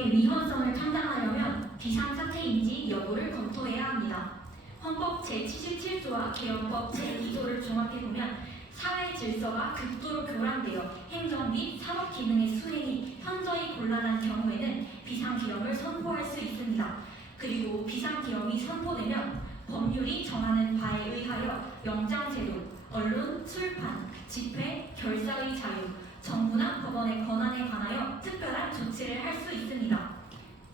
기형의 위헌성을 판단하려면 비상사태인지 여부를 검토해야 합니다. 헌법 제77조와 개헌법 제2조를 종합해보면 사회 질서가 극도로 교란되어 행정 및 사법 기능의 수행이 현저히 곤란한 경우에는 비상기형을 선포할 수 있습니다. 그리고 비상기형이 선포되면 법률이 정하는 바에 의하여 영장제도, 언론, 출판, 집회, 결사의 자유, 정부나 법원의 권한에 관하여 특별한 조치를 할 수 있습니다.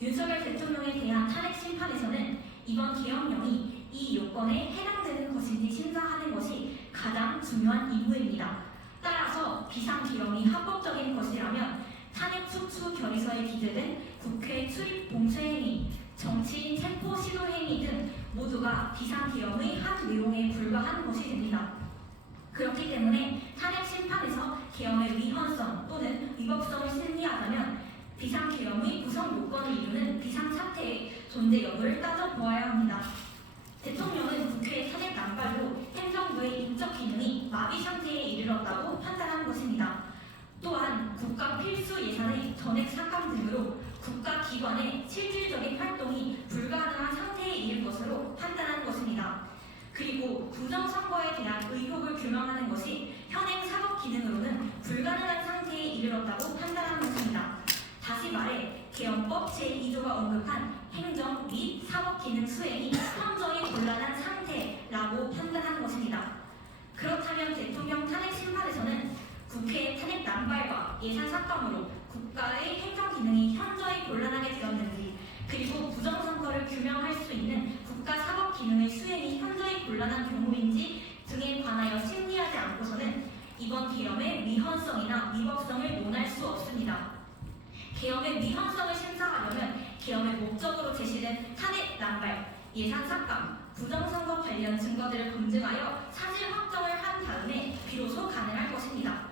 윤석열 대통령에 대한 탄핵 심판에서는 이번 기형령이 이 요건에 해당되는 것인지 심사하는 것이 가장 중요한 임무입니다. 따라서 비상기형이 합법적인 것이라면 탄핵 소추 결의서에 기재된 국회 출입 봉쇄행위, 정치인 체포 시도행위 등 모두가 비상기형의 한 내용에 불과한 것이 됩니다. 그렇기 때문에 탄핵 심판에서 기형의 위헌성 또는 위법성을 심리하자면 비상기형의 구성 요건을 이루는 비상사태의 존재 여부를 따져보아야 합니다. 대통령은 국회의 탄핵 남발로 행정부의 인적 기능이 마비 상태에 이르렀다고 판단한 것입니다. 또한 국가 필수 예산의 전액 삭감 등으로 국가기관의 실질적인 활동이 불가능한 상태에 이를 것으로 판단한 것입니다. 그리고 부정선거에 대한 의혹을 규명하는 것이 현행 사법 기능으로는 불가능한 상태에 이르렀다고 판단한 것입니다. 다시 말해 개헌법 제2조가 언급한 행정 및 사법 기능 수행이 현저히 곤란한 상태라고 판단한 것입니다. 그렇다면 대통령 탄핵 심판에서는 국회의 탄핵 남발과 예산 삭감으로 국가의 행정 기능이 현저히 곤란하게 되었는지, 그리고 부정선거를 규명할 수 있는 국가 사법 기능의 수행이 현저히 곤란한 경우인지 등에 관하여 심리하지 않고서는 이번 계엄의 위헌성이나 위법성을 논할 수 없습니다. 계엄의 위헌성을 심사하려면 계엄의 목적으로 제시된 탄핵 남발, 예산 삭감, 부정선거 관련 증거들을 검증하여 사실 확정을 한 다음에 비로소 가능할 것입니다.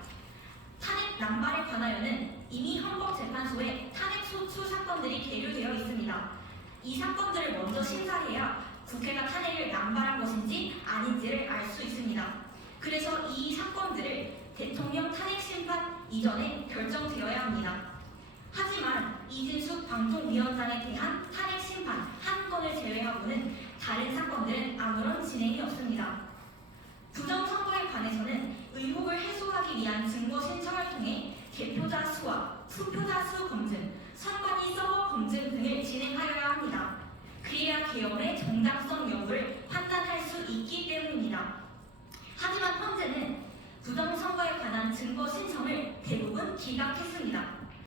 탄핵 남발에 관하여는 이미 헌법재판소에 탄핵 소추 사건들이 계류되어 있습니다. 이 사건들을 먼저 심사해야 국회가 탄핵을 남발한 것인지 아닌지를 알 수 있습니다. 그래서 이 사건들을 대통령 탄핵 심판 이전에 결정되어야 합니다. 하지만 이진숙 방통위원장에 대한 탄핵 심판 한 건을 제외하고는 다른 사건들은 아무런 진행이 없습니다. 부정선거에 관해서는 의혹을 해소하기 위한 증거 신청을 통해 개표자 수와 투표자 수 검증, 선관위 서버 검증 등을 진행하여야 합니다. 그래야 계엄의 정당성 여부를 판단할 수 있기 때문입니다. 하지만 현재는 부정선거에 관한 증거 신청을 대부분 기각했습니다.